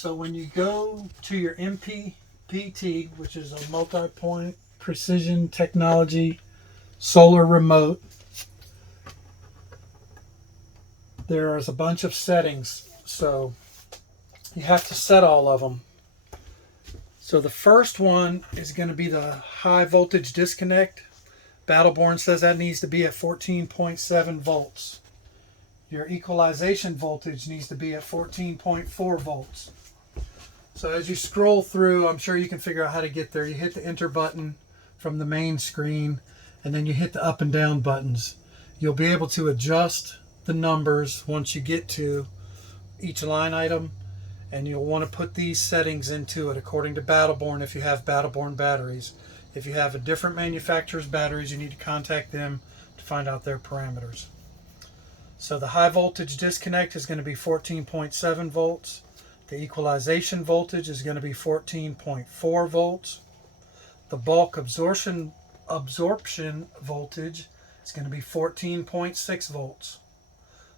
So when you go to your MPPT, which is a multi-point precision technology solar remote, there is a bunch of settings. So you have to set all of them. So the first one is going to be the high voltage disconnect. Battleborn says that needs to be at 14.7 volts. Your equalization voltage needs to be at 14.4 volts. So as you scroll through, I'm sure you can figure out how to get there. You hit the enter button from the main screen, and then you hit the up and down buttons. You'll be able to adjust the numbers once you get to each line item, and you'll want to put these settings into it according to Battleborn if you have Battleborn batteries. If you have a different manufacturer's batteries, you need to contact them to find out their parameters. So the high voltage disconnect is going to be 14.7 volts. The equalization voltage is going to be 14.4 volts. The bulk absorption voltage is going to be 14.6 volts.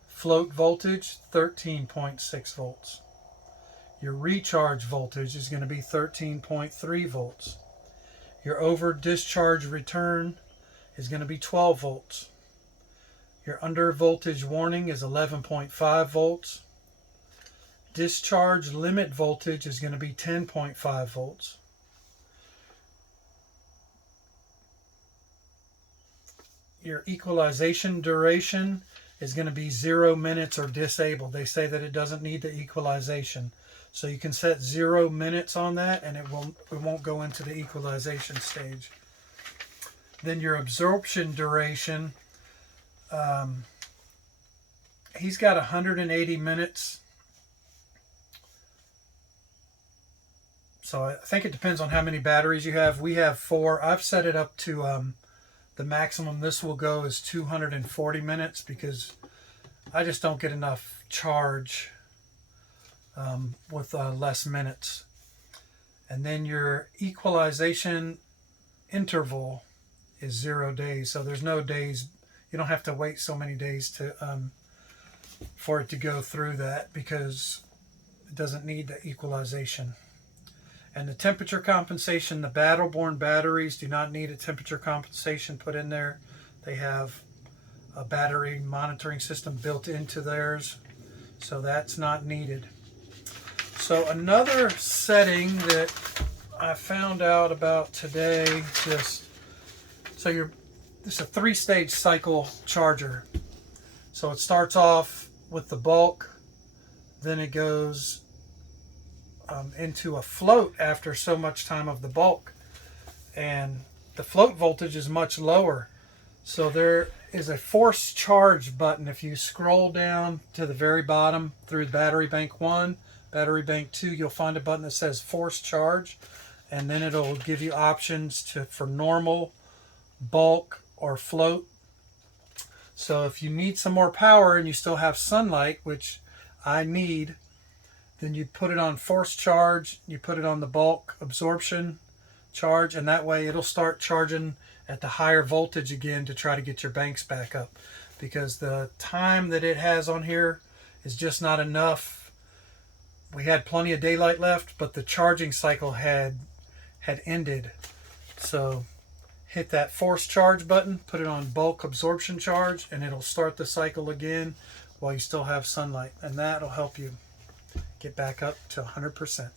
Float voltage, 13.6 volts. Your recharge voltage is going to be 13.3 volts. Your over discharge return is going to be 12 volts. Your under voltage warning is 11.5 volts. Discharge limit voltage is going to be 10.5 volts. Your equalization duration is going to be 0 minutes or disabled. They say that it doesn't need the equalization. So you can set 0 minutes on that, and it won't go into the equalization stage. Then your absorption duration, he's got 180 minutes. So I think it depends on how many batteries you have. We have 4. I've set it up to the maximum this will go is 240 minutes because I just don't get enough charge with less minutes. And then your equalization interval is 0 days. So there's no days. You don't have to wait so many days to for it to go through that because it doesn't need the equalization. And the temperature compensation, the Battleborn batteries do not need a temperature compensation put in there. They have a battery monitoring system built into theirs, so that's not needed. So another setting that I found out about today, this is a 3-stage cycle charger. So it starts off with the bulk, then it goes into a float after so much time of the bulk, and the float voltage is much lower. So there is a force charge button. If you scroll down to the very bottom through battery bank 1, battery bank 2, you'll find a button that says force charge, and then it'll give you options for normal, bulk, or float. So if you need some more power and you still have sunlight, which I need, then you put it on force charge, you put it on the bulk absorption charge, and that way it'll start charging at the higher voltage again to try to get your banks back up, because the time that it has on here is just not enough. We had plenty of daylight left, but the charging cycle had ended. So hit that force charge button, put it on bulk absorption charge, and it'll start the cycle again while you still have sunlight, and that'll help you get back up to 100%.